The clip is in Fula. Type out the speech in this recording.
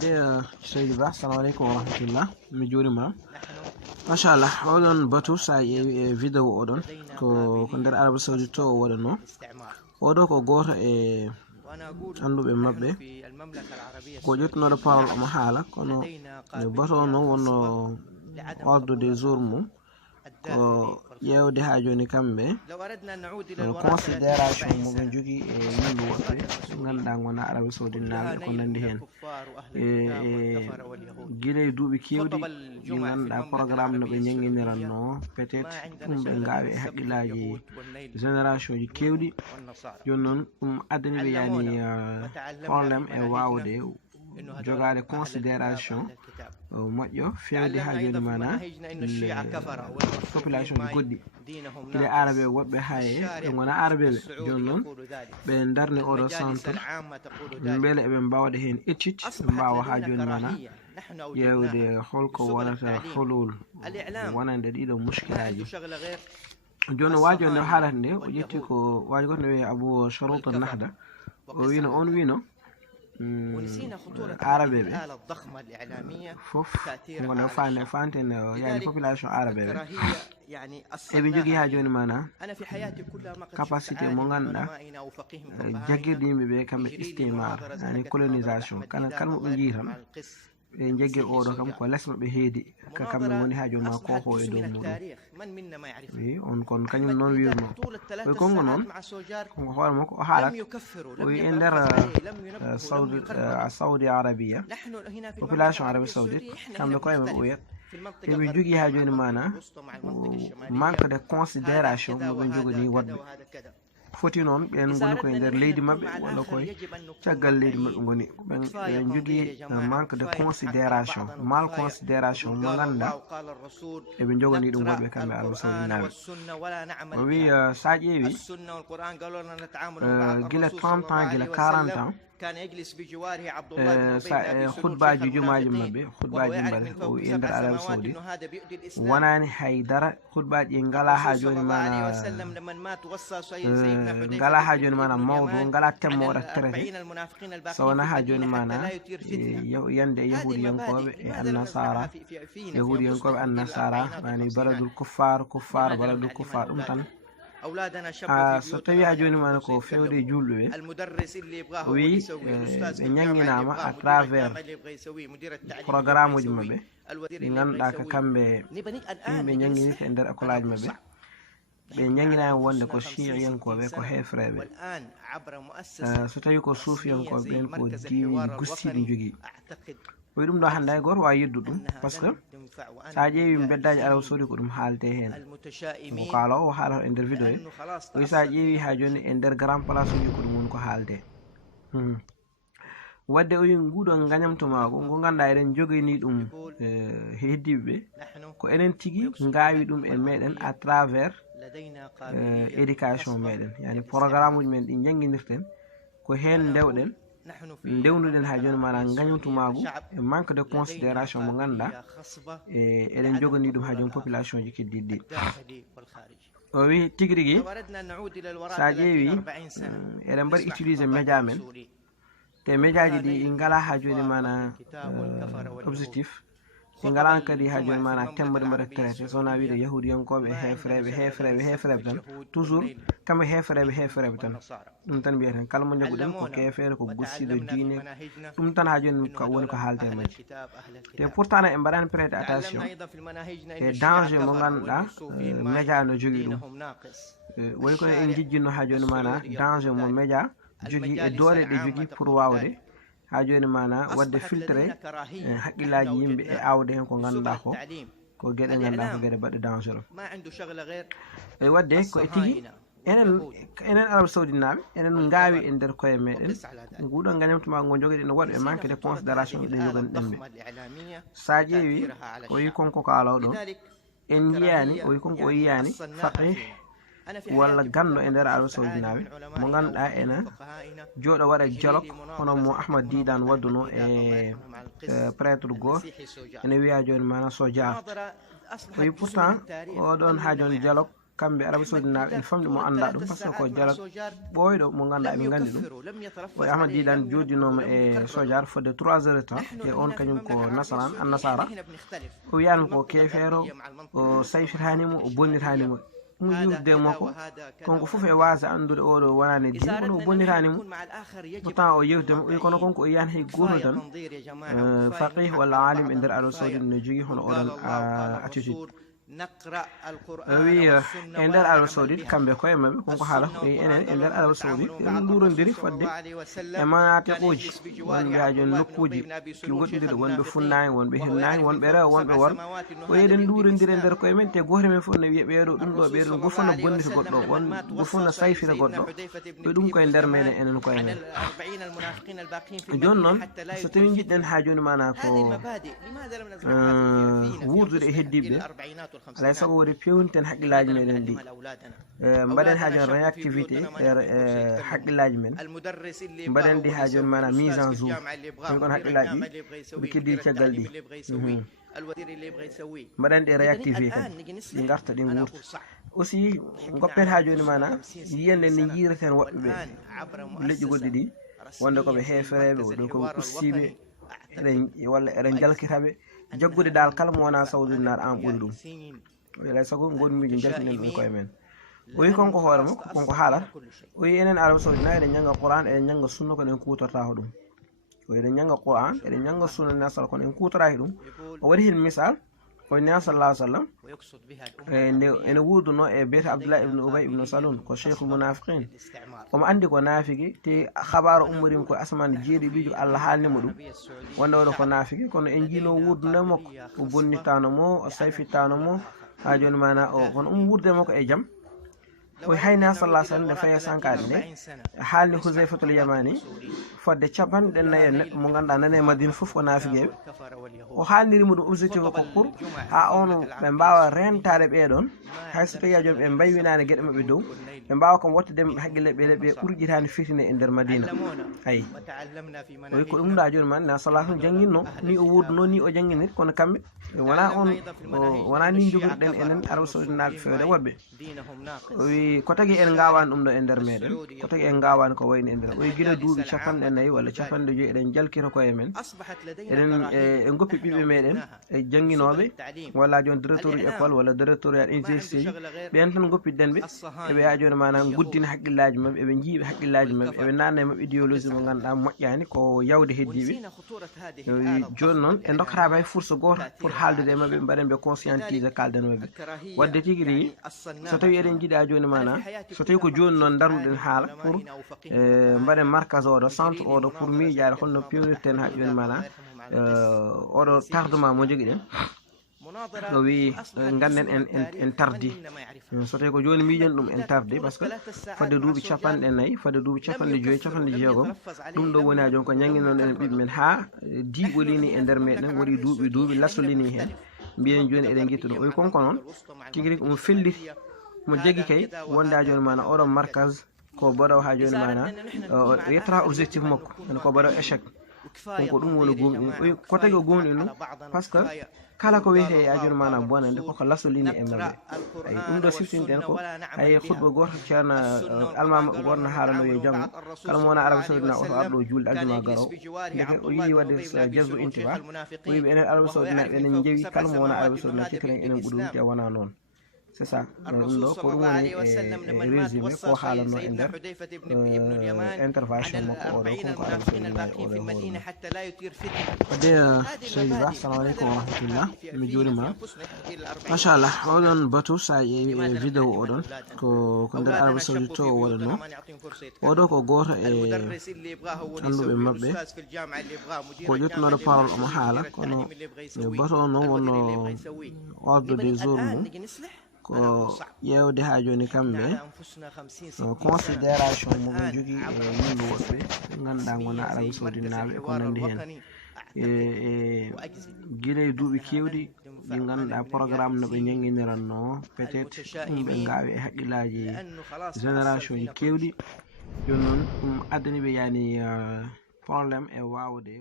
de Seydou Ba salaamaaleykum wa rahmatullah mi juurima machallah oɗon batu sa vidéo oɗon ko nder Arabie Saoudite to o waɗano oɗo ko goto e anduɓe mabɓe ko ƴettunoɗo parole omo haala kono batu o noon wonno ordre des jours mum ko ƴewde ha joni kamɓe considération moɓe jogui e yimɓe woɓɓe ganduɗa gona Arabie Saoudite naaɓe ko nandi hen guila e duuɓi kewɗi ɗi ganduɗa programme noɓe ñaguiniranno peut être ɗum ɓe gawi e haqqillaji génération ji kewɗi joni noon ɗum addaniɓe yani probléme e wawde jogade considération moƴƴo fewde ha joni mana population ji goɗɗi ila arabe woɓɓe haye ɓe gona arabe ɓe joni noon ɓe darni oɗo centre beele eɓe mbawde hen étude ɓe mbawa ha joni mana ƴewde holko wonata hulul wonande ɗiɗo muskilaji joni waji o nde haalata nde o ƴetti ko waji goto ne wiye Abou Charouta Nahda o wino on wino arabe ɓe fof gono fantene yani population arabe ɓe eɓe jogui ha joni mana capacité mo ganduɗa jaguirɗe yimɓeɓe kamɓe istimar yani colonisation kalmo ɓe jii tan ɓe jagguir oɗo kam ko less maɓe heedi kamɓe goni ha joni ma koko e dow muɗum wi on kon kañum noon wirno koye kongo noon kongo hoore makko o haalat o wi e nder Saudi Arabia population Arabie Saoudite kamɓe koye maɓe o wiyat eɓe jogui ha joni mana manque de considération moɓe jogani wadɓe foti noon ɓen goni koye nder leydi mabɓe walla koye caggal leydi mabɓe goni ɓe jogui manque de considération mal considération mo ganduɗa eɓe jogani ɗum woɗɓe kamɓe Arabie Saoudite naaɓe o wi sa ƴeewi guila 30 ans guila 40 ans khutbaji jumaji mabɓe khutbaji mbaɗe o wi e nder Arabie Saoudite wonani haydara khutbaji ɗi ngala ha joni mana ngala ha joni mana mawdu ngala temmo waɗata traité so wona ha joni mana yande yahudiyankoɓe e annasara yahudiyankoɓe annasara yani baladul kuffar baladul kuffar ɗum tan so tawi ha joni mana ko fewde julɓe ɓe o wi ɓe ñaguinama à travers programme uji mabɓe ɗi ganduɗa ko kamɓe ɓe ñaguinirta e nder école aji mabɓe ɓe ñaguinama wonde ko chiiyankoɓe ko hefreɓe so tawi ko suufiyankoɓe ɓen ko diwiji gustiɗi jogui oyi ɗum ɗo hande hay goto wawi yeddude ɗum par ce que sa ƴeewi beddaji Arabie Saoudite ko ɗum haalte hen ko kaala o haalata e nder vidéo he oyi sa ƴeewi ha joni e nder grand place uji ko ɗum woni ko haalte wadde o wi nguɗo gañamtomago ngo ganduɗa eɗen jogani ɗum heddiɓeɓe ko enen tigui gawi ɗum e meɗen à travers éducation meɗen yani programme uji men ɗi jangguinirten ko hen ndewɗen ndewnuɗen ha joni mana gañamtumagu e manque de considération mo ganduɗa eɗen jogani ɗum ha joni population ji keddiɗi ɗi o wi tigui rigui sa ƴeewi eɗen mbaɗi utilisé média men te média ji ɗi ngala ha joni mana objectif ɗi ngalan kadi ha joni mana temmoɗe mbaɗata traité so wona wiide yahudiyankoɓe hefreɓe tan toujours kamɓe hefreɓe tan ɗum tan mbiyeten kala mo jaguɗen ko kefere ko gossiɗo diine ɗum tan ha joni woni ko haalte majji te pourtant e mbaɗani prêté attention e danger mo ganduɗa média no jogui ɗum woyi kono en jijjinno ha joni mana danger mo média jogui e doole ɗe jogui pour wawde ha joni mana wadde filtré haqqillaji yimɓe e awde hen ko ganduɗa ko gueɗe ganduɗa ko gueɗe baɗɗe dangereux e wadde ko e tigui enen Arabie Saoudite naaɓe enen gawi e nder koye meɗen nguɗo gañamtuma ngo joguiɗen ne waɗa e manque de considération ɗe jogani ɗen ɓe sa ƴeewi o wi konko ko alaw ɗon en jiyani o wi konko o yiyani faqih walla ganno e nder Arabie Saoudite naaɓe mo ganduɗa ena jooɗo waɗa dialogue hono mo Ahmad Didan wadduno e prêtre goto ene wiya joni mana so jaar o wi pourtant oɗon ha joni dialogue kamɓe Arabie Saoudite naɓe en famɗi mo anda ɗum par ce que ko jalat ɓoyɗo mo ganduɗa eɓe gandi ɗum o Ahmad Didan joɗinoma e Sodiar fodde 3 heures de temps e on kañum ko nasaran annasara o wiyanmo ko kefeero o sayfitanimo o bonnitanimo mo yiwde makko konko foof e wasa andude oɗo wonani din kono o bonnitanimo pourtant o yewtidemo wi kono konko o yiyani hay goto tan faqih walla alim e nder Arabie Saoudite ne jogui hono oɗon attitude wi e nder Arabie Saoudite kamɓe koye mabɓe konko haala enen e nder Arabie Saoudite eɗen ɗurodiri fodde e manateɓoji wonɓe ha joni nokkuji ki goɗɗidiri wonɓe funnani wonɓe hennani wonɓe rewa wonɓe worɓe o eɗen ɗurodiri e nder koye men te goto men foof ne wiya ɓeeɗo ɗum ɗo ɓeeɗo goto fof no bonnita goɗɗo won goto fof no sayfita goɗɗo ɓe ɗum koye nder meɗen enen koye men joni noon so tawi jiɗɗen ha joni mana ko wurdude e heddiɓe alay saago woodi pewniten haqqillaji meɗen ɗi mbaɗen ha joni réactivité e haqqillaji men mbaɗen ɗi ha joni mana mise en jour ɗum kon haqqillaji ɗi ɓe keddi caggal ɗi mbaɗen ɗi réactivé kadi ɗi garta ɗi gurta aussi goppen ha joni mana yiyande nde jiireten woɓɓe ɓe leƴƴi goɗɗi ɗi wonde koɓe heefereɓe wonde koɓe ustiɓe eɗen walla eɗen jalkitaɓe jaggude dal kala mo wona Saoudite naɗo an ɓuuri ɗum alay saago gonmiji jaltinen ɗum koye men o wi konko hoore makko konko haalata o wi enen Arabie Saoudite na eɗen jangga Qur'an eɗen jangga sunna kono en kutorta ko ɗum o eɗen jangga Qur'an eɗen jangga sunna nasal kono en kutoraki ɗum o waɗi hen misal ko Nabi sallallahu alaihi wasallam ene wurduno e biyete Abdullah ibn Ubay ibn Salul ko cheikhul munafiqin omo andi ko nafiki te habaru ummarima ko asmane jeeɗiɗijo Allah haalnimo ɗum wonde oɗo ko nafiki kono en jiino wurdude makko o bonnitano mo o sayfittano mo ha joni mana o kono wurde makko e jaam o hayna sallallahu alaihi wasallam nde faye sankade nde haalni Huzayfatul Yamani fodde capanɗe nayi neɗɗo mo ganduɗa nane Madina foof ko nafigueɓe o haalnirimo ɗum objectif o ko pour ha on ɓe mbawa rentade ɓeɗon hayso tawi joni ɓe mbaywinani gueɗe mabɓe dow ɓe mbawa kam wattudemo haqqille ɓe ɓurƴitani fitine e nder Madina ayi o wi ko ɗum ɗa joni man na sallallahu alaihi wasallam jangguinno ni o wurduno ni o jangguiniri kono kamɓe wona on wona ni jogorɗen enen Arabie Saoudite naɓe fewde woɓɓe o wi ko tagui en gawani ɗum ɗo e nder meɗen ko tagui en gawani ko wayni e nder o wi guila duuɓi capanɗe nayyi walla capanɗe joyyi eɗen jalkita koye men eɗen e goppi ɓiɓɓe meɗen e jangguinoɓe walla joni directeur uji école walla directeur ya université ji ɓen tan goppitɗen ɓe eɓe ha joni mana guddina haqqillaji mabɓe eɓe jiiɓe haqqillaji mabɓe eɓe nanna e mabɓe idéologie mo ganduɗa moƴƴani ko yawde heddiɓe o wi joni noon e dokkata hay fursa goto pour haaldude e mabɓe mbaɗen ɓe conscientise kalden mabɓe wadde tigui rigui so tawi eɗen jiiɗi ha joni mana so tawi ko joni noon darnuɗen haala pour mbaɗen markage oɗo centre oɗo pour miijade holno pewnirten ha joni mana oɗo tardement mo joguiɗen o wi ganden en tardi so tawi ko joni miijen ɗum en tardi par ce que fodde duuɓi capanɗe nayyi fodde duuɓi capanɗe joyyi capanɗe jeegom ɗum ɗo woni ha joni ko jangguinoɗen en ɓiɓɓe men ha diɓolini e nder meɗen waɗi duuɓi lasolini hen mbiyen joni eɗen guitta ɗum o wi konko noon tigui rigui omo felliti mo jagui kay wonde ha joni mana oɗon markage ko baɗaw ha joni mana o yettata objectif makko ene ko baɗaw échec konko ɗum woni gumɗin ko tagui o gumɗin ɗum par ce que kala ko wiyete ha joni mana bonande koko lasolini e mabɓe ay ɗum ɗo siftinɗen ko hay khutba goto ceerno almama goto no haalano wiye janggo kala mo wona Arabie Saoudite na oto arɗo julde aljuma garowo deke o yiiɗi wadde jazbu intiba o wiɓe enen Arabie Saoudite naɓe enen jeewi kala mo wona Arabie Saoudite na cikketen enen ɓuuri ɗum te wona noon c'est ça ɗum ɗo ko ɗum woni e résumé ko haalanno e nder intervention makko oɗo konko Arabie Saoudite naɓe oɗo hoore wadde seydi ba assalamu aleykum wa rahmatullah mi juurima machallah oɗon batu sa ƴeewi e vidéo oɗon ko nder Arabie Saoudite to o waɗano oɗo ko goto e anduɓe mabɓe ko ƴettunoɗo parole omo haala kono batu o noon wonno ordre des jours mum ko ƴewde ha joni kamɓe considération moɓe jogui e yimɓe woɓɓe ganduɗa gona Arabie Saoudite naɓe ko nandi hen e guila e duuɓi kewɗi ɗi ganduɗa programme noɓe jangguiniranno peut être ɗum ɓe gawi e haqqillaji génération ji kewɗi joni noon ɗum addaniɓe yani probléme e wawde